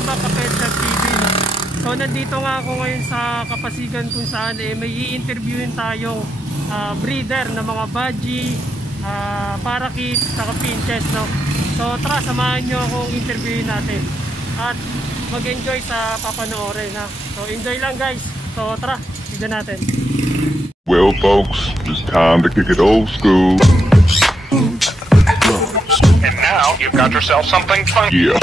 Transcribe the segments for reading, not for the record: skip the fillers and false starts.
welcome back ka Pet Shop TV. So nandito nga ako ngayon sa Kapasigan kung saan may i-interviewin tayong breeder ng mga budgie, parakeet, saka pinches, no? So tara, samahan nyo akong interviewin natin at mag-enjoy sa papanoorin, ha? So enjoy lang guys. So tara, tignan natin. Well folks, it's time to kick it old school. And now you've got yourself something fun. Yeah.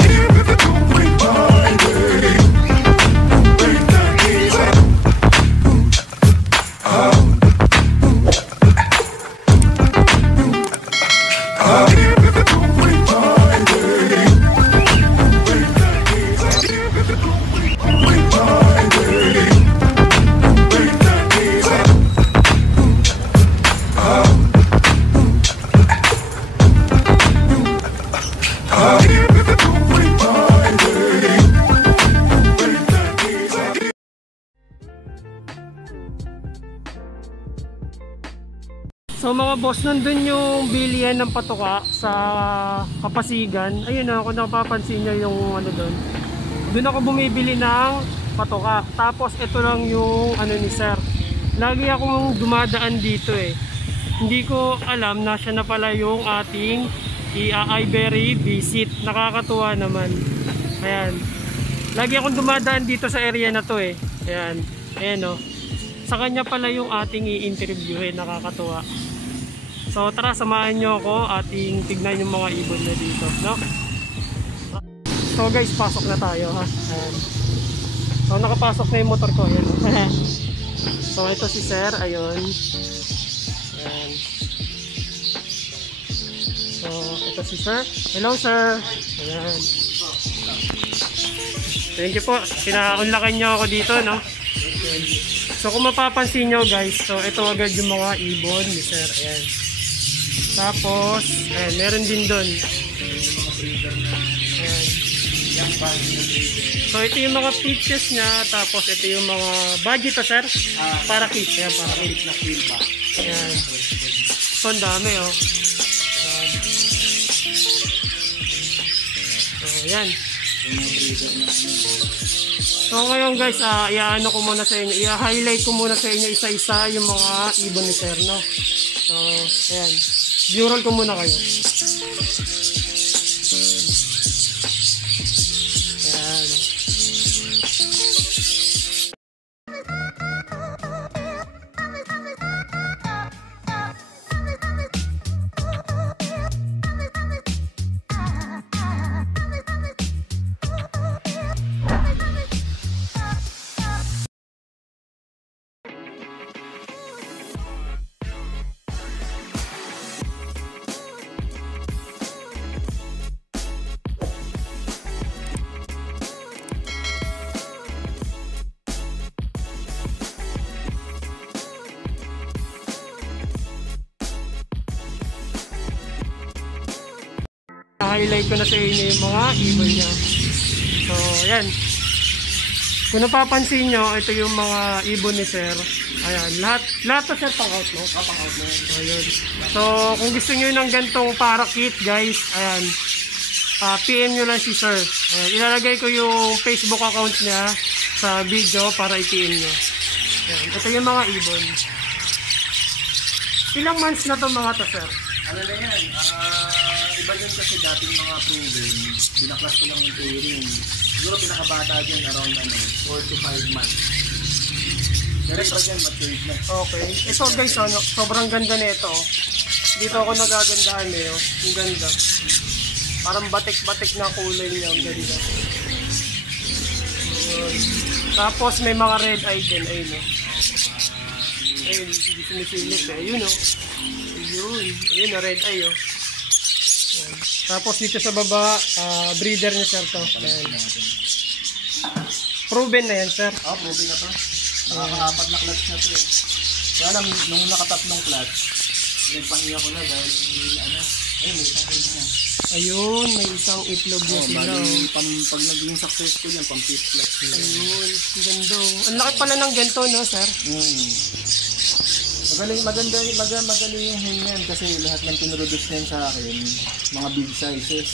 So mga boss, nandun yung bilihan ng patoka sa Kapasigan. Ayun na, kung napapansin nyo yung ano doon. Doon ako bumibili ng patoka. Tapos ito lang yung ano ni sir. Lagi akong dumadaan dito eh. Hindi ko alam na siya na pala yung ating Ivory visit. Nakakatuwa naman. Ayan. Lagi akong dumadaan dito sa area na to eh. Ayan. Ayan o. Sa kanya pala yung ating i-interviewin. Nakakatuwa. So tara, samahan nyo ako ating tignan yung mga ibon na dito, no? So guys, pasok na tayo, ha. Ayan. So nakapasok na yung motor ko. Ayan. So ito si sir, ayun. Ayan. So ito si sir. Hello sir. Ayan. Thank you po. Pinaunlakan nyo ako dito, no? So kung mapapansin nyo guys, so ito agad yung mga ibon ni sir. Ayan. Tapos, ayan, meron din doon. Ayan. So ito yung mga pitches niya. Tapos ito yung mga budget to sir. Parakeet. Ayan, parakeet na field ba. Ayan. So ang dami oh. So ayan. So ngayon guys, i-ano ko muna sa inyo, i-highlight ko muna sa inyo isa-isa yung mga ibon ni sir, no? So ayan, view-roll ko muna kayo. Ayan. Highlight ko na sa inyo yung mga ibon niya. So ayan, kung napapansin nyo, ito yung mga ibon ni sir. Ayan, lahat to sir pang out, no? Pang out, no? Ayun. So kung gusto nyo ng gantong parakeet guys, ayan, PM nyo lang si sir. Ayan, ilalagay ko yung Facebook account niya sa video para i-PM nyo. Ayan, ito yung mga ibon. Ilang months na to mga to sir? Ano na yan, iba dyan kasi dating mga proven, binaklas ko lang yung pairing. Siguro pinakabata dyan around 4 to 5 months. Pero iba dyan, matured na. Okay. Ito guys, ano, sobrang ganda nito. Dito ako nagagandahan eh. Oh. Ang ganda. Parang batik-batik na kulay niya. Ang ganda. Tapos may mga red eye din. Ayun o. Ayun, hindi sinisilip eh. Ayun o. Ayun na red eye oh. Ayan. Tapos dito sa baba, breeder niya sir to. Ayan. Proven na yan sir. Proven na to. Nakaka-apat na clutch na to eh. Kaya alam, nung nakatatlong clutch, nagpangiya ko na dahil ayun, may isang egg na. Ayun, may isang itlog na sila. Pag naging successful yan, pang 5th clutch nila. Ayun, ganda. Ang laki pala ng ganito no sir? Magaling yung hangyan kasi lahat ng pinroduce niyan sa akin, mga big sizes.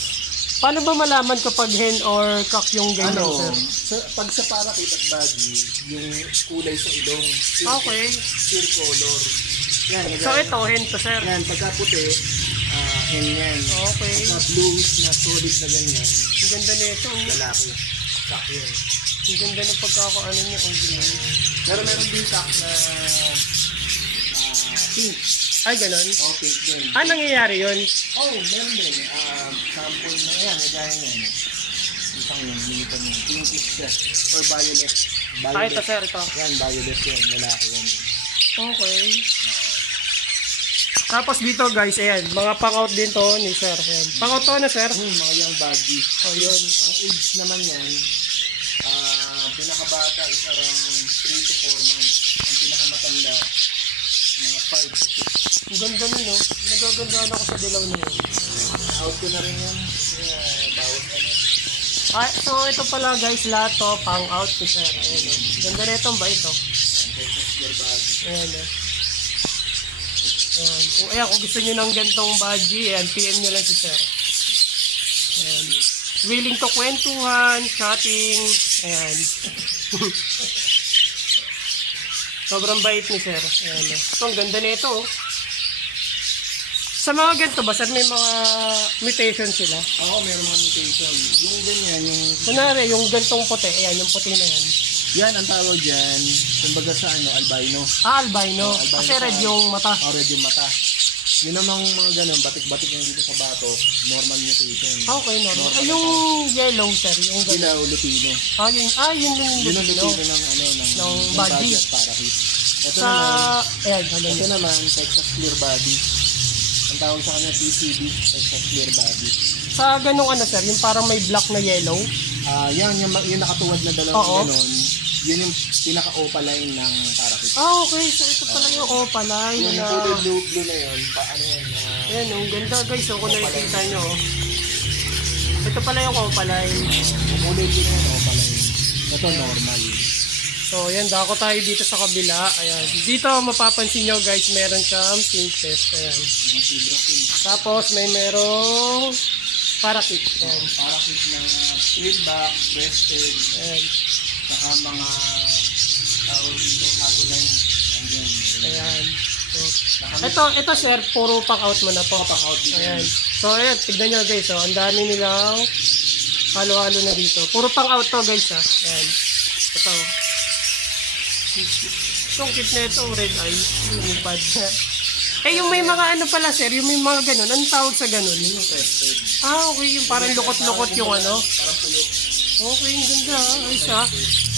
Paano ba malaman kapag hen or cock yung ganyan, sir? Pag sa parakit at body, yung kulay sa ilong, Okay. pure color. Yan, So ito, hen to, sir. yan, pagka puti, hen yan. Okay. Pagka bluish na solid na ganyan, Ang ganda nito. lalaki. Cock yun. Ang ganda ng pagkakaano niya. Pero meron din cock na pink. Ay, ganun. Pink din. Ah, nangyayari yun? Meron din. Sample na yan, nagaya yan. Isang yun, militan mo. Pinkish siya. Or violet. Ah, ito, sir, ito. Yan, violet yan. Lalaki yan. Okay. Tapos dito, guys, ayan. Mga pang-out din to ni sir. Ayan. Pang-out to na, sir. Mga young body. Oh, yun. Ang age naman yan, pinakabata is around 3 to 4 months. Ang pinakamatanda, mga 5 to 6. Ang ganda nun, no? Nagagandaan ako sa dilaw na yun. Out ko na rin yan. Kaya, bawat ano. Ah, so ito pala, guys, lahat to pang-out ni sir. Ayan, no? Ganda na itong ba ito? Your body. Ayan, no? Ayan, kung gusto nyo ng gantong badgie, ayan, PM nyo lang si sir. Ayan. Willing to kwentuhan, chatting, ayan. Sobrang bait ni sir. Ayan, no? Ito, ang ganda na ito, oh. Sa mga ganito ba, sir, may mga mutation sila? Meron mga mutation. Yung ganyan, yung... Kunwari, yung gantong puti, ayan, yung puti na yan. Yan, ang tawag dyan, kumbaga sa albino. Ah, albino. Albino Kasi sa- red yung mata. Red yung mata. Yun namang mga ganun, batik-batik yung dito sa batok, normal mutation. Okay, normal. Ay, yung yellow, sir, yung gano'n. Dilaw, Lutino. Yun yung Yun ang lutino. Lutino ng body. body at parakit. Ito Sa, naman, ayan, halun. ito naman, Texas Clear Body. Ang tawag sa kanya TCB, Texas Clear Body. Sa ganung ano, sir, yung parang may black na yellow. Yan, yung nakatuwad na Oo. dalawang ganun, yun yung pinaka-opaline ng parakit. Okay. So, ito pala yung opaline. Yung Na, kulay blue na yun, ano yan, ayan, ang ganda, guys. So, kung nakikita nyo, oh. Ito pala yung opaline. yung kulay blue na yun, opaline. Ito normal. So, ayan, dako tayo dito sa kabila. Ayan. Dito, mapapansin nyo, guys, meron siyang pink chest. Ayan. Mga zebra pin. Tapos, may merong parakit. Ayan. Parakit ng tailback, breasted, Ayan. saka mga tawag dito, hagoline. Andyan. Ayan. So, ito sir, puro pack-out mo na po. Pack-out din Ayan. yan. So, ayan, tignan nyo guys. Oh, ang dami nilang halo-halo na dito. Puro pang-out to guys, ha. Ayan. Ito. Itong cute na ito, red eye. Lumipad. Yung may mga ano pala sir, yung may mga ganun. Anong tawag sa ganun? Yung breasted. Okay, yung parang lukot-lukot yung ano. Parang puyo. Okay, ang ganda. Ay, siya.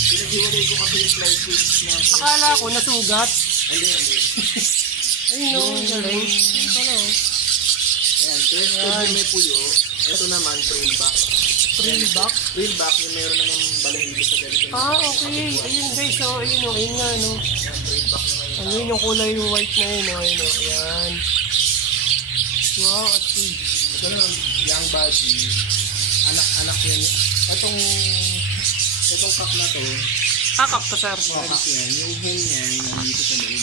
Pinaghiwalay ko kasi yung fly switch na... Akala ko, nasugat. Ayun. Ay, no, galing. Ayun pala, oh. Ayan, breasted yung may puyo. Ito naman, tailback. Tailback? Tailback yung meron namang balahilo sa ganito. Okay. Ayun guys, so ayun o, ayun nga no. Ayun yung kulay yung white na yun o, ayun o, ayan. Wow, astig. Ito naman, young body. Anak yan. Itong cock na to, Akak to sir. cock yan. Yung hen yan, nandito sa loob.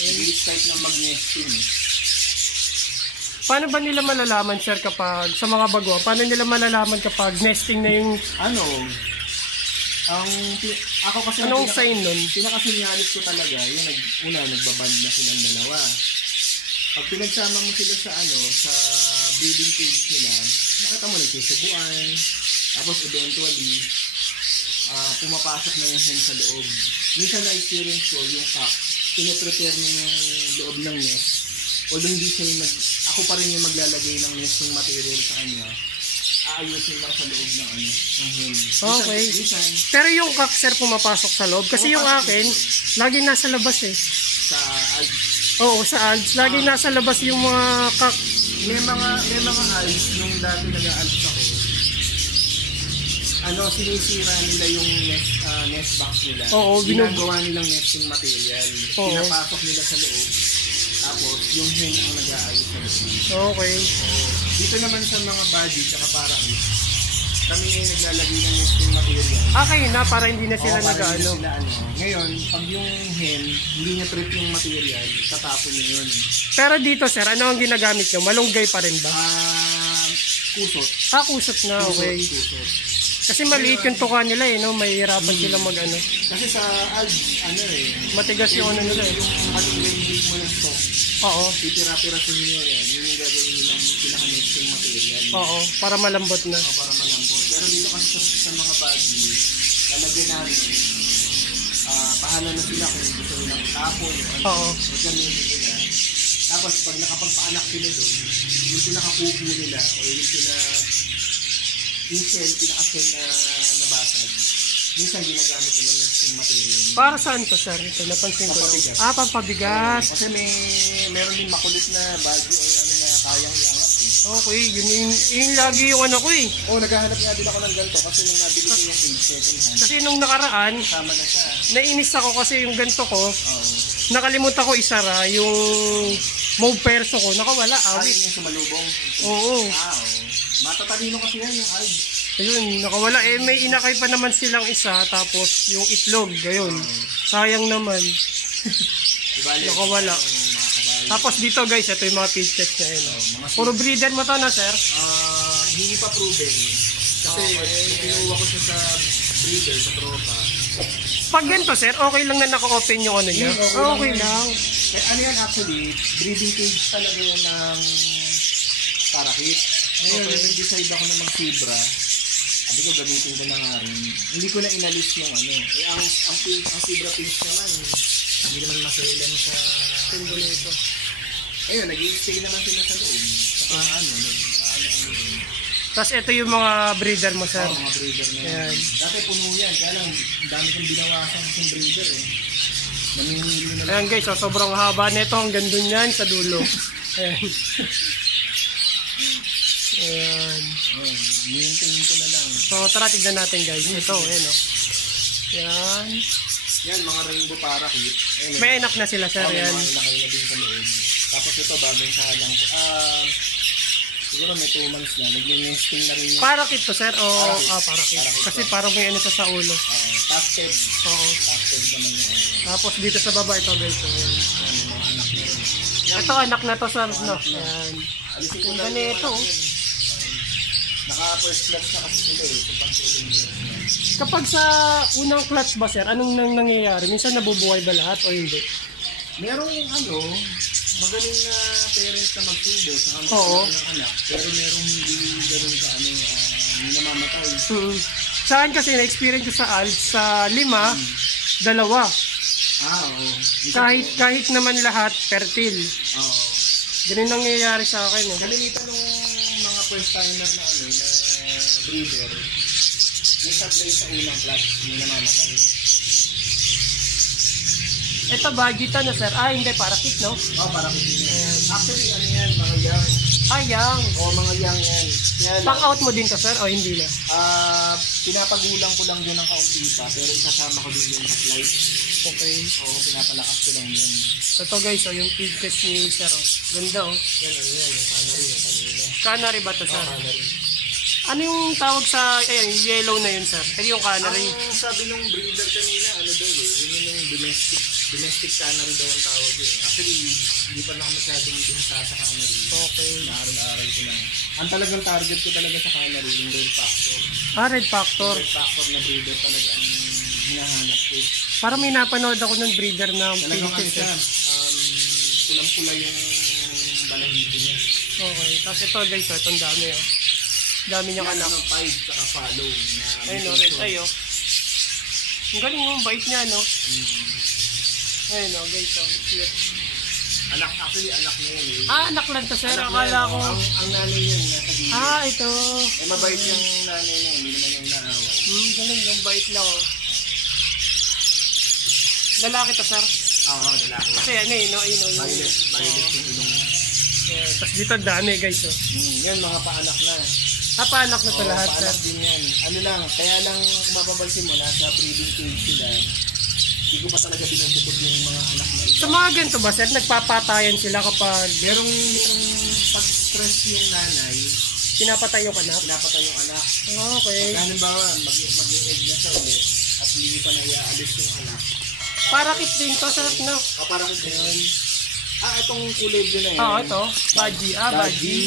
Nag-release type ng mag-nesting. Paano ba nila malalaman sir kapag, sa mga bago, paano nila malalaman kapag nesting na yung, Ako kasi anong sign nun? pinakasinyalis ko talaga, yung nagbaband na silang dalawa. Pag pinagsama mo sila sa breeding cage nila, nakita mo nagsusubuan, tapos eventually, pumapasok na yung hen sa loob. Minsan na-experience ko yung cock, piniprepare niya yung loob ng nest. Although hindi siya ako pa rin yung maglalagay ng nesting material sa kanya, aayusin lang sa loob ng hen. Okay. Minsan, Pero yung cock sir pumapasok sa loob. Kasi yung akin, lagi nasa labas eh. sa Oo, sa alps. Lagi nasa labas yung mga cock. may mga alps nung dati nag-aalps ako. Sinisira nila yung nest box nila. Oo, ginagawa nilang nesting material. Oo. Pinapasok nila sa loob. Tapos yung hen ang nag-aayos sa loob. Okay. Dito naman sa mga body at parakit, kami yung naglalagay ng nesting material. Okay na, para hindi na sila Para hindi nag-ano. sila Ngayon, pag yung hen, hindi niya trip yung material, tatapon niya yun. Pero dito sir, ano ang ginagamit nyo? Malunggay pa rin ba? kusot. Kusot na, okay. Kusot. Kasi maliit yung tuka nila eh, no? Mahihirapan sila mag-ano. Kasi sa Alps, ano eh, Matigas yung ano nila eh. yung matigay mo ng stock, Oo, titira-tira-tira nyo yan, yun yung gagawin nilang pinaka-next yung material. oo, para malambot na. Para malambot. Pero dito kasi sa mga bagay, lalagyan namin, bahala na sila kung gusto nilang itapon o ano, Oo. o gamitin nila. Tapos pag nakapagpaanak sila doon, yung pinaka-pupo nila o yung pinaka-shell na nabasag, minsan ginagamit nila yung material. Para saan to, sir? Ito, napansin ko. Pampabigat. Pampabigat. Kasi meron din makulit na bagyo o ano na kayang iangat eh. Okay, yun lagi yung ano ko eh. Naghahanap nga din ako ng ganito kasi nung nabili ko yung cage second hand, Kasi nung nakaraan, tama na siya. nainis ako kasi yung ganito ko, Oo. nakalimutan ko isara yung mauve perso ko, nakawala, awit. Yung sumalubong. Oo, Oo. Matatalino kasi yan yung alg. ayun, nakawala. Eh, may inakay pa naman silang isa, tapos yung itlog, ayun. Sayang naman. Nakawala. Tapos dito guys, ito yung mga feed test na yun. Puro breeder mo to na, sir? Hindi pa proven. Kasi kinuha ko siya sa breeder, sa tropa. Pag ganito, sir, okay lang na naka-open yung ano niya? Okay lang. Ano yan actually, breeding cage talaga yan ng parakit. Ngayon, nag-decide ako na mag-zebra. Sabi ko, gamitin ko na nga rin. Hindi ko na inalis yung ano. Ang zebra pinch naman, hindi naman masalan sa timbo nito. Ayun, nag-i-stay naman sila sa loob. Saka ano, din. Tapos ito yung mga breeder mo, sir. Mga breeder na yan. Ayan. Dati puno yan, kaya lang, dami kong binawasan sa breeder eh. Namimili na lang. Ayan guys, so, sobrang haba nito. Hanggang dun yan sa dulo. Ayan. Ayan. Maintain ko na lang. So tara, tignan natin guys. Ito, ayan o. Ayan. Yan, mga rainbow parakeet. Ayun, May anak na sila, sir. may Ayan. mga inakay na din sa loob. Tapos ito, bagong salang ko. Siguro may 2 months na. Nag-nesting na rin yung Parakit to, sir? O, Parakit. parakit. Parakit Kasi to. parang may ano siya sa ulo. tasted. Oo. Tasted naman yung ano. Tapos dito sa baba, ito guys. Ayan. Yan, yung mga anak na rin. Ito, anak na to, sir. No? Ayan. Alisin ko Ang na ganda yung ito, anak oh. yun. Naka-first class na kasi sila eh. Ito pang second class na. Kapag sa unang clutch ba, sir, anong nangyayari? Minsan nabubuhay ba lahat o hindi? Merong ano, magaling na parents na magtubo sa Oo. ng anak. Pero merong hindi ganun ka ano, hindi namamatay. Saan kasi na-experience ko sa Alps, sa 5, 2. Oo. Kahit naman lahat, fertile. Oo. Ganun nangyayari sa akin eh. Kalimitan nung mga first timer na ano, na breeder, may supply sa unang class, hindi namamatay. Ito, bagita na, sir. Hindi, parakit, no? Para hindi yan. Actually, ano yan, mga young. Yang. Mga young yan. Kaya lang, Pang-out mo din to, sir? O hindi na? pinapagulang ko lang yun ng kaunti pa, pero isasama ko din yung light. Okay. Oo, pinapalakas ko lang yun. Ito guys, yung feed test ni sir. Oh. Ganda, oh. Yan, ano yan, yung canary, yung kanila. Canary ba to, sir? Canary. Ano yung tawag sa, yung yellow na yun, sir? Ito yung canary. Ang sabi nung breeder kanina, ano daw eh, yun yung domestic canary daw ang tawag yun. Actually, hindi pa na ako masyadong binasa sa canary. Okay. Naaral-aral ko lang. Ang talagang target ko talaga sa canary, yung red factor. Red factor. Red factor na breeder talaga ang hinahanap ko. Parang may napanood ako ng breeder na Talagang ano feed siya, test. pulang-pula yung balahibo niya. Okay. Tapos ito guys, oh, itong dami, oh. Dami niyang Yan, anak. ano, 5 saka follow. Na Ayun, no, red eye, oh. Ang galing yung bait niya, no? Ayun, oh, guys, oh. Cute. Anak, actually, anak na yan eh. Anak lang to, sir. Anak na Akala yan, ko. oh. Ang nanay niyan, nasa gilid. Ito. Mabait yung nanay niya, hindi naman yung naaway. Galing, yung bait lang, oh. Lalaki to, sir. Oo, lalaki. Kasi ano eh, no? Ayun, oh, yung... Violet yung ilong. Yeah, tapos dito dami, guys, oh. Yan, mga paanak na. Paanak na to Oo, lahat, paanak sir. din yan. Ano lang, kaya lang kung mapapansin mo, nasa breeding cage sila, hindi ko pa talaga binubukod yung mga anak na ito. Sa mga ganito ba, sir? Nagpapatayan sila kapag Merong pag-stress yung nanay, pinapatay yung anak? pinapatay yung anak. Okay. Pag halimbawa, mag-i-egg na siya ulit, at hindi pa na iaalis yung anak. Parakit din to, sir, no? Parang yun. Itong kulay din na yan. Ito. Baji. Baji.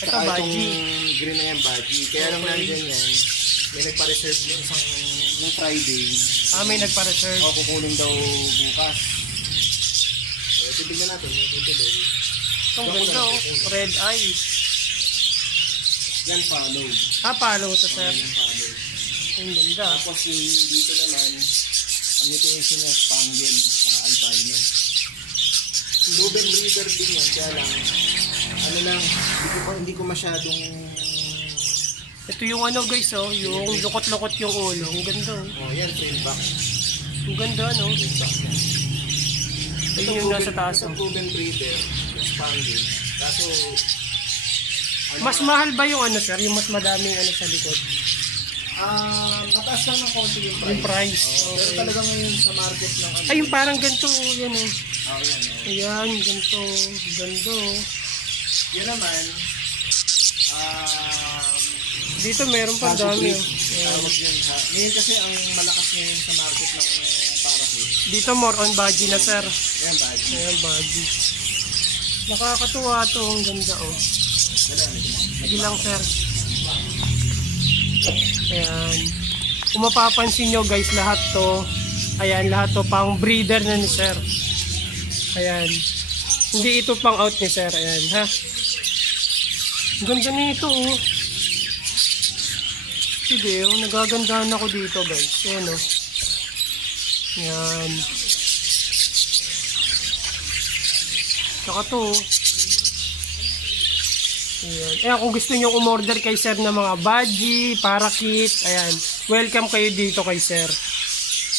Ito, Saka itong Baji. green na yan, Baji. Kaya lang Okay. nandyan yan. May nagpa-reserve yung isang ng Friday. May nagpa-reserve. O, kukunin daw bukas. So, titignan natin. Yung tutuloy. Itong ganda, oh. Red eye. Yan, follow. Palo to, sir. Yan, follow. Ang ganda. Tapos yung dito naman, ang mutation niya, Spangle, saka Albino. Proven breeder din yan, kaya lang, ano lang, hindi ko masyadong, Ito yung ano guys, oh. Yung lukot-lukot yung ulo. Ang ganda, oh. oh yan, trail back. Ang ganda, no? Trail back yan. Ayun yung nasa taas, Ito oh. proven breeder, yung Spangle. Kaso, Mas mahal ba yung ano, sir? Yung mas madaming ano sa likod? mataas lang ng konti yung price. Yung price. Oo, pero Okay. talaga ngayon sa market ng ano. Ay, yung parang ganito, oh. Yan, oh. Yan, oh. Ayan, ganito. Ganda, oh. Yan naman, Dito meron pa dami, oh. Ayan. tawag yan ha. Ngayon kasi ang malakas ngayon sa market ng parakeet. Dito more on Baji na, sir. Ayan, Baji. Ayan, Baji. Nakakatuwa to. Ang ganda, oh. Sige lang, sir. Ayan. Kung mapapansin nyo, guys, lahat to, ayan, lahat to pang breeder na ni sir. Ayan. Hindi ito pang out ni sir. Ayan, ha. Ang ganda nito, oh. Sige, oh. Nagagandahan ako dito, guys. Ayan, oh. Ayan. Saka to, oh. Ayan. Ayan, kung gusto nyo umorder kay sir ng mga Baji, Parakeet, ayan, welcome kayo dito kay sir.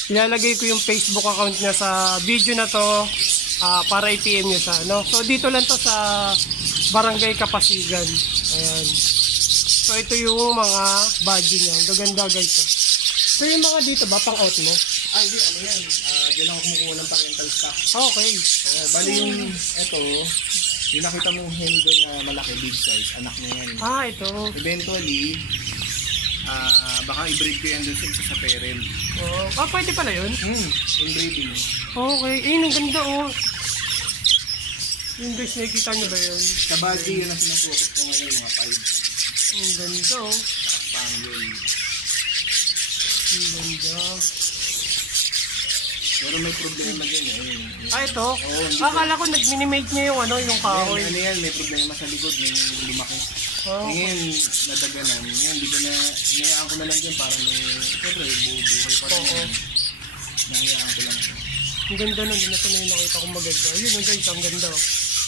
Ilalagay ko yung Facebook account niya sa video na to para i-PM nyo sa ano. So dito lang to sa Barangay Kapasigan. Ayan. So ito yung mga Baji niya. Ang gaganda guys. Oh. So yung mga dito ba, pang out mo? Ay, hindi, ano yan. Diyan ako kumukuha ng parental stock. Okay. Bali yung, eto, yung nakita mong hen doon na malaki, big size, anak na yan. Ito. Eventually, baka i-breed ko yan doon sa isa sa parent. Pwede pala yun? Inbreeding. Okay. Ang ganda oh. Yung guys, nakikita nyo ba yun? Sa Baji, yun ang sinafocus ko ngayon, mga 5. Ang ganda oh. Spangle. Ang ganda. Pero may problema din eh. Ayun. Ito? hindi Akala ko nag-minimate niya yung ano, yung kahoy. Ano yan, may problema sa likod, yung lumaki. Ngayon, nadaganan. Ngayon, dito na, hinayaan ko na lang dyan para may, siyempre, buhay pa rin. Oo. Hinayaan ko lang. Ang ganda nun, yun na yung nakita kong maganda. Yun ang guys, ang ganda.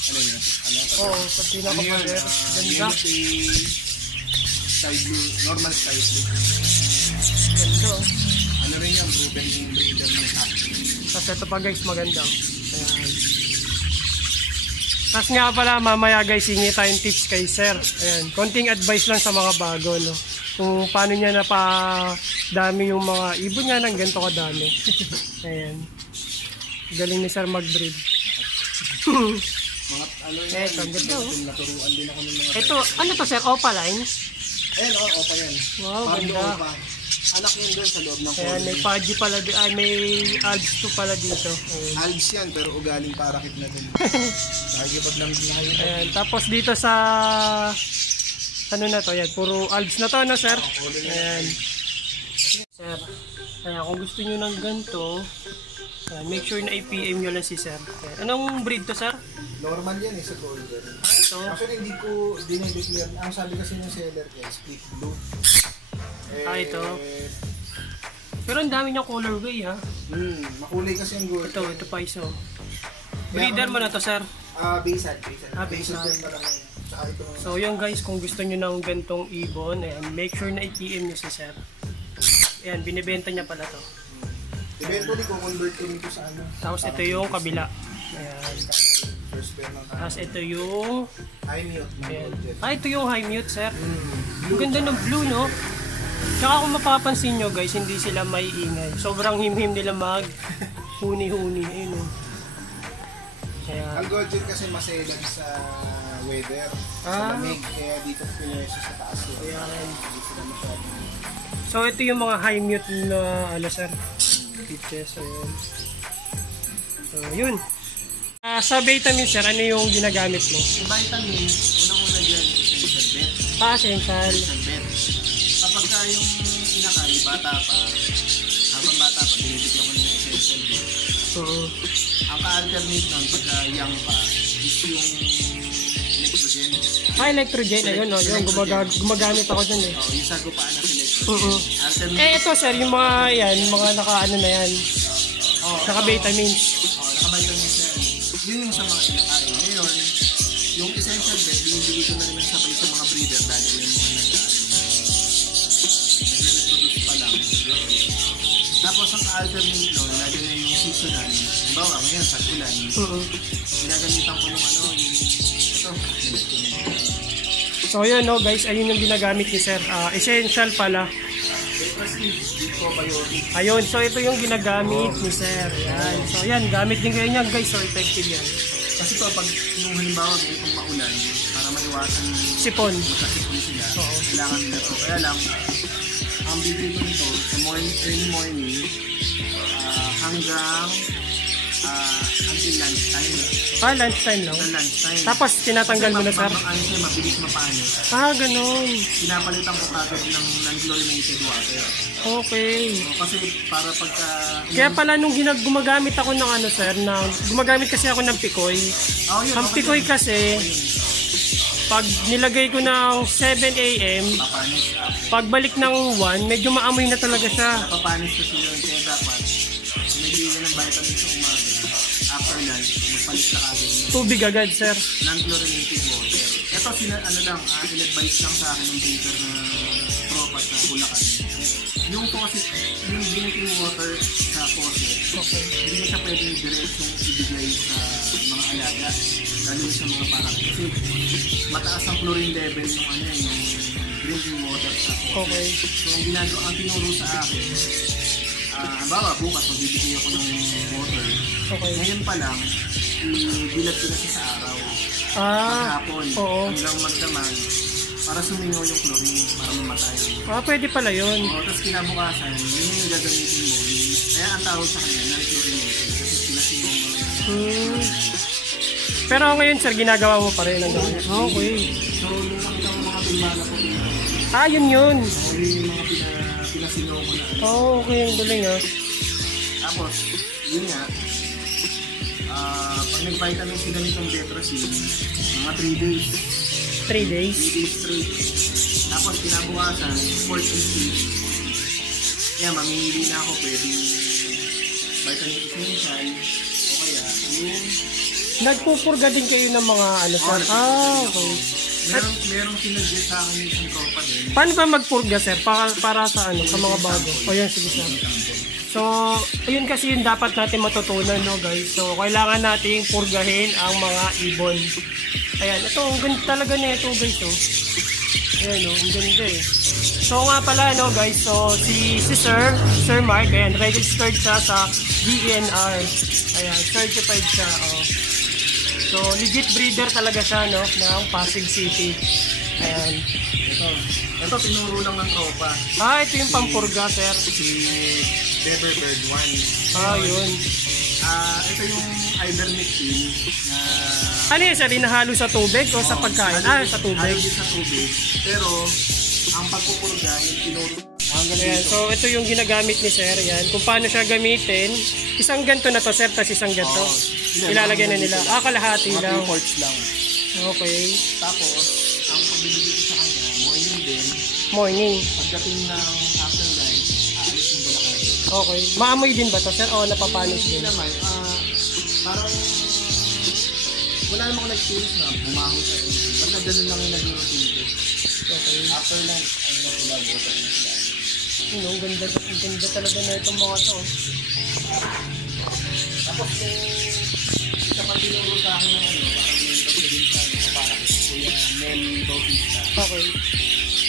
Ano yun? Oo, sa pinaka-parer. Ganda. Sky blue, normal sky blue. Ganda. Ano rin yan, proven breeder ng top. Tapos ito pa guys, maganda. Ayan. Tapos nga pala, mamaya guys, hingi tayong tips kay sir. Ayan, konting advice lang sa mga bago, no? Kung paano niya napadami yung mga ibon niya ng ganito kadami. Ayan. Galing ni sir mag-breed. Mga ano yan, Ang ganda oh. naturuan din ako ng mga Ito, ano to sir? Opaline? Ayan, opa yan. Wow, Parang ganda. opa. Anak yan doon sa loob ng Ayan, may Paji pala, may Alps to pala dito. Ayan. Algs yan, pero ugaling parakit na din. Nakikipaglamig na kayo. Ayan, tapos dito sa ano na to, yan, puro Alps na to, no sir? Ayan. Sir, ayan, kung gusto nyo ng ganito, ayan, make sure na i-PM nyo lang si sir. Ayan. Anong breed to sir? Normal yan sa golden. Ito. Actually, hindi ko dinideclare. Ang sabi kasi ng seller yan, split blue. Ito. Pero ang dami niyang colorway ha. Makulay kasi ang golden. Ito pa iso. Breeder mo na to sir. Bayside. Bayside. din pa lang yun. Tsaka ito. So yun guys, kung gusto nyo ng gantong ibon, ayan, make sure na i-PM nyo si sir. Ayan, binibenta niya pala to. Eventually, convert ko nito sa ano. Tapos ito yung kabila. Ayan. First pair ng Tapos ito yung... high mute. Ayan. Ito yung high mute sir. Ang ganda ng blue no? Tsaka kung mapapansin nyo guys, hindi sila may ingay. Sobrang himhim nila mag huni-huni. Ayun o. Ayan. Ang golden kasi maselan sa weather. Sa lamig. Kaya dito pinesa sa taas yun. Ayan. Hindi sila masyadong. So ito yung mga high mute na ano sir. Pitches. Ayan. So yun. Sa vitamin sir, ano yung ginagamit mo? Yung vitamin, unang-una dyan, essential Essential. Essential bet. Kapag ka yung inakay, bata pa, habang bata pa, binibigyan ko ng essential bet. Oo. Ang ka-alternate nun, pagka young pa, is yung electrogen. Electrogen. Ayun, no? Yung gumagamit ako dun eh. Oo, yung sagupaan ng electrogen. Oo. Alternate. Ito sir, yung mga yan, mga naka-ano na yan. Naka-vitamins. Naka-vitamins yan. Yun yung sa mga inakay. Ngayon, yung essential bet, binibigay ko na rin ng sabay sa mga breeder dahil yung mga nag-reproduce pa lang. Tapos ang alternate nun, lalo na yung seasonal. Halimbawa, ngayon, sa ulan, ginagamitan ko yung So yun no guys, ayun yung ginagamit ni sir. Essential pala. Ayun, so ito yung ginagamit ni sir. Yan. So yan, gamit din kayo niyan guys. So effective yan. Kasi to, pag yung halimbawa ganitong maulan, para maiwasan Sipon. magkasipon sila, Oo. kailangan nila to. Kaya lang, ang bibig ko nito, sa early morning, hanggang until lunchtime. Lunchtime lang. Hanggang lunchtime. Tapos tinatanggal mo na sir. Ano siya, mabilis mapano. Ganun. Pinapalitan ko kagad ng non-chlorinated water. Okay. So, kasi para pagka... Kaya pala nung gumagamit ako ng ano sir, gumagamit kasi ako ng pikoy. Yun, Ang pikoy kasi, pag nilagay ko ng 7 a.m., papanis pagbalik ng 1, medyo maamoy na talaga siya. napapanis kasi yun. Kaya dapat, nagiging ng vitamin sa umaga. After lunch, magpalit na kagad ng Tubig agad sir. non-chlorinated water. Ito, in-advise lang sa akin ng breeder na tropa sa Bulacan. Yung faucet, yung drinking water sa faucet, hindi na siya pwedeng diretsong ibigay sa mga alaga. Lalo sa mga parang kasi mataas ang chlorine level yung yung drinking water sa faucet. Okay. So, ang tinuro sa akin, halimbawa bukas magbibigay ako ng water. Okay. Ngayon pa lang, ibilat ko na siya sa araw. Maghapon, Oo. hanggang magdamag, para sumingaw yung chlorine, para mamatay. Pwede pala yun. Tapos kinabukasan, yun yung gagamitin mo. Kaya ang tawag sa kanya, non-chlorinated. Kasi pinasingaw mo na yun. Pero ngayon sir, ginagawa mo pa rin ang gawin. Okay. So, yung nakita mo mga bilmana ko dito, Yun yun. yun yung mga pinasingaw mo na. Okay, ang galing Tapos, yun nga, pag nag-vitamin sila nitong Betracin, mga 3 days. 3 days. 3 days straight. Tapos kinabukasan, 4th and 5th. Kaya mamimili na ako pwedeng vitamin essential o kaya yung... Nagpupurga din kayo ng mga ano sir? Okay. Merong sinadjust sa akin yung isang tropa din. Paano ba magpurga sir? Para sa ano? Sa mga bago? Yan, sige sir. So, ayun kasi yung dapat natin matutunan, no guys. So, kailangan nating purgahin ang mga ibon. Ayan, ito, ang ganda talaga na ito guys, oh. Ayan, oh, ang ganda eh. So, nga pala, no guys, so, si Sir Mark, ayan, registered siya sa DENR. Ayan, certified siya, oh. So, legit breeder talaga siya, no, ng Pasig City. Ayan. Ito, tinuro lang ng tropa. Ito yung pampurga, sir. Si Beverbird 1. Yun. Ito yung ivermectin na... Ano yun, sir? Inahalo sa tubig o sa pagkain? Sa tubig. Halo din sa tubig. Pero, ang pagpupurga, yung tinuro... Ayan, so ito yung ginagamit ni sir. Yan. Kung paano siya gamitin. Isang ganto na to, sir. Tapos isang ganto. Ilalagay na nila. Kalahati mga lang. 3 quarts lang. Okay. Tapos, ang pagbibigay ko sa kanya, morning din. Morning. Pagdating ng after lunch, aalis yung Bulacan. Okay. Maamoy din ba to, sir? O napapanos Hindi din? naman, parang wala namang nag-experience na bumaho sa inyo. Basta ganun lang yung naging routine ko. Okay. After lunch, ano na sila, water na sila. Ang ganda talaga na itong mga to. Tapos kung isa pa tinuro sa akin ng parang mentor ko din sa para Kuya Mel Bautista. Okay.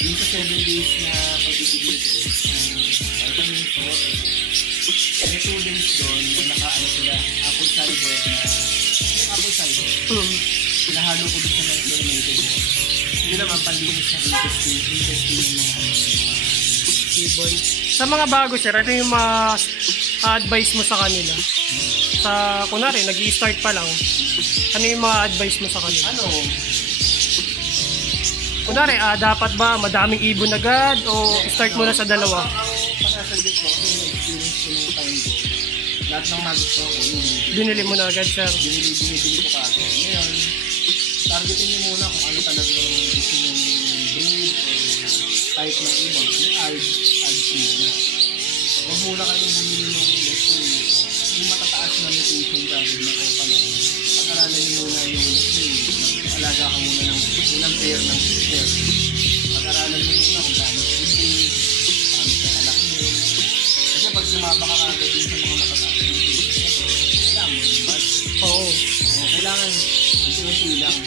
Yung sa 7 days na pagbibigay ko, vitamin water. May 2 days doon, nakaano sila, apple cider na, yung apple cider, pinahalo ko din sa non-chlorinated water. Hindi naman panlinis ng intestine ng mga Ibon. Sa mga bago, sir, ano yung advice mo sa kanila? Kunwari, nag-i-start pa lang. Ano yung mga advice mo sa kanila? Kunwari, dapat ba madaming ibon agad o start muna sa dalawa? Ang pasasuggest ko kasi yung experience ko nung time ko, lahat ng magusto ko, yung Binili mo na agad, sir. binibili ko kagad. Ngayon, targetin niyo muna kung ano talagang gusto yung breed or type ng ibon. Yung ads muna. Huwag muna kayong bumili ng let's say, yung matataas na mutation kagad na opaline. Pag-aralan niyo muna yung let's say, mag-alaga ka muna ng unang pair ng sister. Pag-aralan mo muna kung paano siya i-breed, paano siya kalaki yun. Kasi pag sumaba ka kagad din sa mga matataas na mutation, kailangan mo yung bad. Oo. Kailangan unti-unti lang.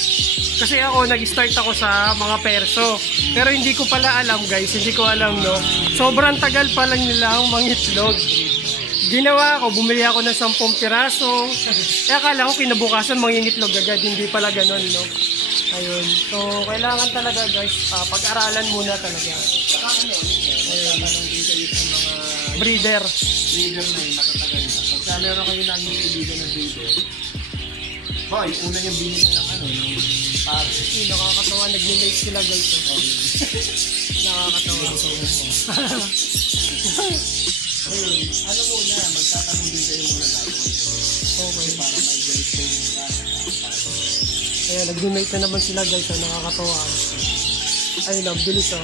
Kasi ako, nag-start ako sa mga perso. Pero hindi ko pala alam, guys. Hindi ko alam, no? Sobrang tagal pa lang nila ang mangitlog. Ginawa ko, bumili ako ng 10 piraso. Akala ko kinabukasan mangingitlog agad. Hindi pala ganun, no? Ayun. So, kailangan talaga, guys, pag-aralan muna talaga. Saka ano, magtatanong din kayo sa mga Breeder. breeder na yung matatagal na. Pagka meron kayo naging kaibigan ng breeder, boy, una yung binili ng ano, ng pari. Nakakatawa, nag-relate sila, guys. Oh. Nakakatawa. Ayun, ano muna, magtatanong din kayo muna bago kayo. Okay. Para ma-guide kayo yung para. Ayan, nag-donate na naman sila, guys. Nakakatawa. Ayun, ang bilis, oh.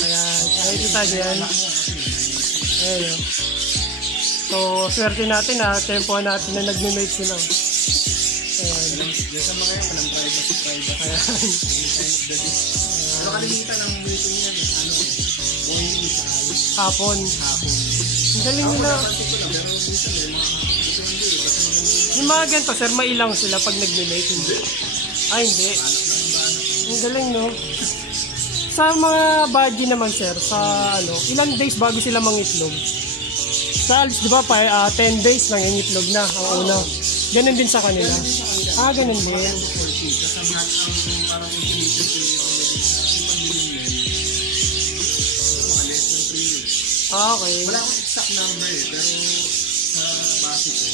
Ayan, kita niyo yan. Ayun, oh. So, swerte natin, ha. Tempohan natin na nag-donate sila. Ayan. Diyan sa mga yan, walang privacy. Ayan. Pero kalimitan ang meeting yan, ano, morning sa Hapon. hapon. Ang galing Ako nila. napansin ko lang, pero minsan may mga depende, basta maganda Yung mga ganito, sir, mailang sila pag nag-donate. Hindi. Ay, hindi. hanap lang ang bahanap. Ang galing, no? Sa mga budgie naman, sir, sa ano, ilang days bago sila mangitlog? Sa alis, di ba, 10 days lang yung itlog na, ang una. Ganun din sa kanila. Ganun din. Kasi ang parang information ko yung pag-bilin mo, mga less than 3 weeks. Okay. Wala akong exact number pero sa base ko,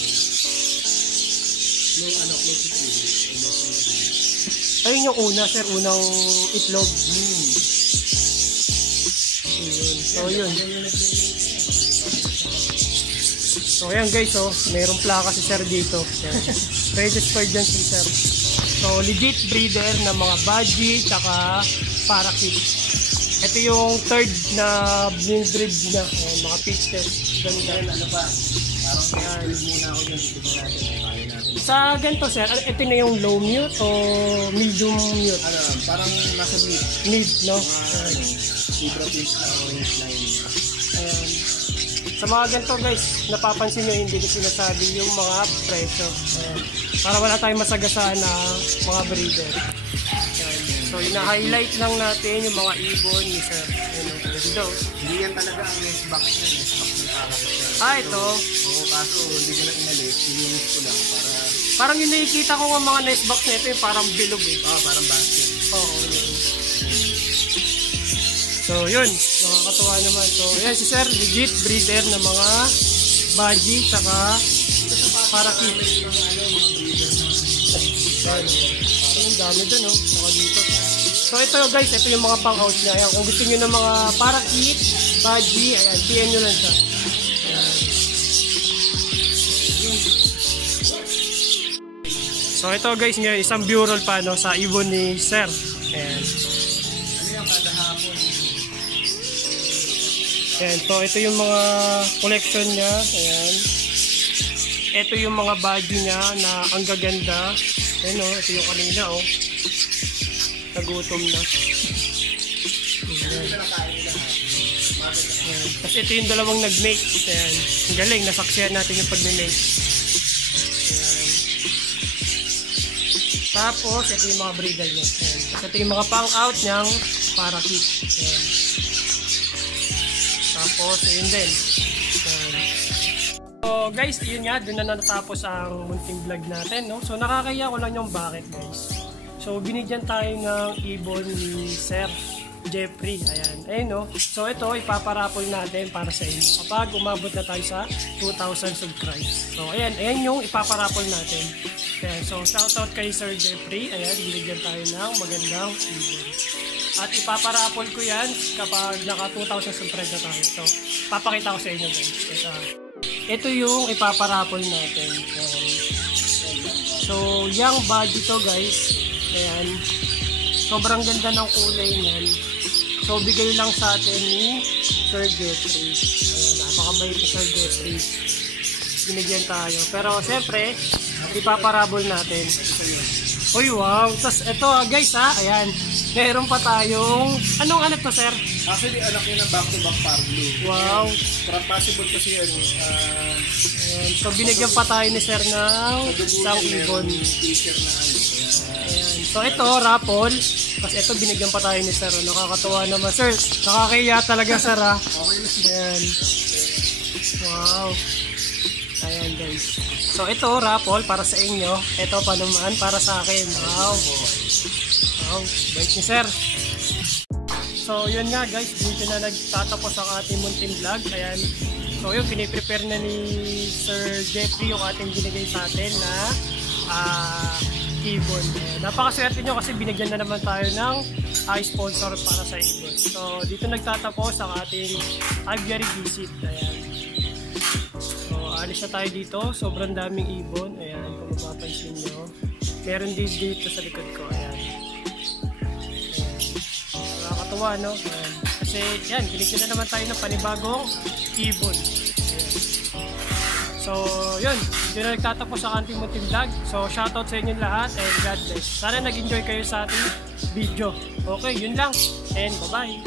no, ano, close to 3 weeks. Ayun yung una, sir, unang itlog. Ayun. So, yun. So, ayan guys, oh, mayroong plaka si sir dito. Ayan. Registered dyan si sir. So, legit breeder ng mga budgie, tsaka parakeet. Ito yung third na breed niya. Ayan, mga pitch test. Ganda. Ano pa, parang kaya muna ako dyan, dito natin, kaya natin. Sa ganito, sir, ito na yung low mute o medium mute? Ano, parang nasa mid, Mid, no? mga zebra pinch na orange line. Ayan. Sa mga ganito guys, napapansin nyo hindi ko sinasabi yung mga presyo. Ayan. Para wala tayong masagasaan na mga breeder. Ayan. So, ina-highlight lang natin yung mga ibon ni sir. Ayan, ganda. Hindi yan talaga ang nest box na nest box ng parakeet. Ito. Oo, kaso hindi ko na inalit, ininis ko lang para, Parang yung nakikita ko ng mga nest box na ito, yung parang bilog eh. parang basket. Oo, yun. So, yun. Nakakatuwa naman. So, yan si sir, legit breeder ng mga budgie, tsaka parakeet. Ang dami dun, oh. Saka dito. So, ito guys, ito yung mga pang-out niya. Ayan, kung gusto nyo ng mga parakeet, budgie, ayan, PM nyo lang siya. Ayan. So, ito guys, ngayon, isang bureau pa, no, sa ibon ni sir. Ayan. Ano yung kada hapon? Ayan, so ito yung mga collection niya. Ayan. Ito yung mga budgie niya na ang gaganda. Ayan, oh, ito yung kanina, oh. Nagutom na. Ayan. Ayan. Tapos ito yung dalawang nag-mate. Ayan. Ang galing, nasaksihan natin yung pag-mate. Ayan. Tapos, ito yung mga breeder niya. Ayan. Tapos ito yung mga pang-out niyang parakeet. Ayan. Tapos, ayun din. So guys, yun nga, dun na natapos ang munting vlog natin, no? So nakakaya ko lang yung bakit, guys. So binigyan tayo ng ibon ni Sir Jeffrey. Ayan, ayun, no? So ito, ipaparapol natin para sa inyo kapag umabot na tayo sa 2,000 subscribers. So ayan yung ipaparapol natin. Ayan, so shoutout kay Sir Jeffrey. Ayan, binigyan tayo ng magandang ibon. At ipaparapol ko yan kapag naka 2,000 subscribe na tayo. So, papakita ko sa inyo guys. Ito yung ipaparapol natin. Ayan. So, yung body to guys. Ayan. Sobrang ganda ng kulay niyan. So, bigay lang sa atin ni Sir Jeffrey. Ayan, napakabait ni Sir Jeffrey. Binigyan tayo. Pero, siyempre, ipaparabol natin. Uy, wow. Tapos, ito guys ha. Ayan. Meron pa tayong... Anong anak to, sir? Actually, anak yun ng back-to-back Pablo. Wow. Para possible kasi yan. Ayan. So, binigyan pa tayo ni sir ng isang ibon. T-shirt na ano. Ayan. So, ito, raffle. Tapos, ito, binigyan pa tayo ni sir. Nakakatuwa naman. Sir, nakakaya talaga, sir, ha? Okay na. Ayan. Wow. Ayan, guys. So, ito, raffle para sa inyo. Ito pa naman para sa akin. Wow. Wow. Bait ni sir. So, yun nga, guys. Dito na nagtatapos ang ating munting vlog. Ayan. So, yun, piniprepare na ni Sir Jeffrey yung ating binigay sa atin na ibon. Napakaswerte nyo kasi binigyan na naman tayo ng sponsor para sa ibon. So, dito nagtatapos ang ating aviary visit. Ayan. So, alis na tayo dito. Sobrang daming ibon. Ayan, kung mapapansin nyo. Meron din dito sa likod ko. Ayan. Ayan. Nakakatuwa, no? Ayan. Kasi, yan, binigyan na naman tayo ng panibagong ibon. Ayan. So, yun. Dito na nagtatapos ang ating munting vlog. So, shoutout sa inyo lahat and God bless. Sana nag-enjoy kayo sa ating video. Okay, yun lang. And bye-bye.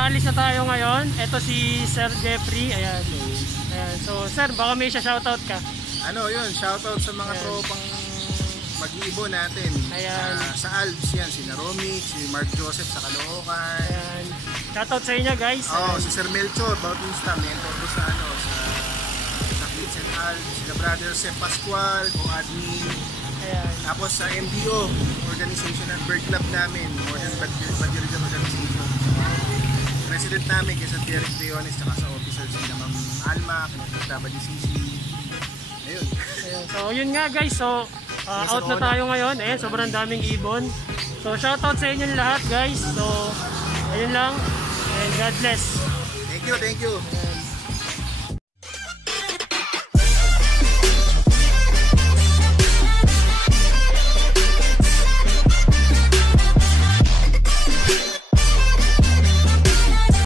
Alis na tayo ngayon. Ito si Sir Jeffrey. Ayan. Ayan. So, sir, baka may shoutout ka. Ano yun, shoutout sa mga tropang mag-iibon natin. Ayan. Sa Alps yan, si Naromi, si Mark Joseph sa Caloocan. Ayan. Shoutout sa inyo, guys. Oh, si Sir Melchor, Bautista, mentor ko sa ano, sa Kids and Alps, sila brother Seth Pascual, co-admin. Ayan. Tapos sa MDO, organization at bird club namin, Modern Badirigan Organization. President namin kay San Derek Leones, saka sa officers nila Ma'am Alma, kaya WCC. Ayun. Ayan. So, yun nga, guys. So, out na tayo ngayon. Ayan, sobrang daming ibon. So, shoutout sa inyo lahat, guys. So, ayun lang. And God bless. Thank you, thank you.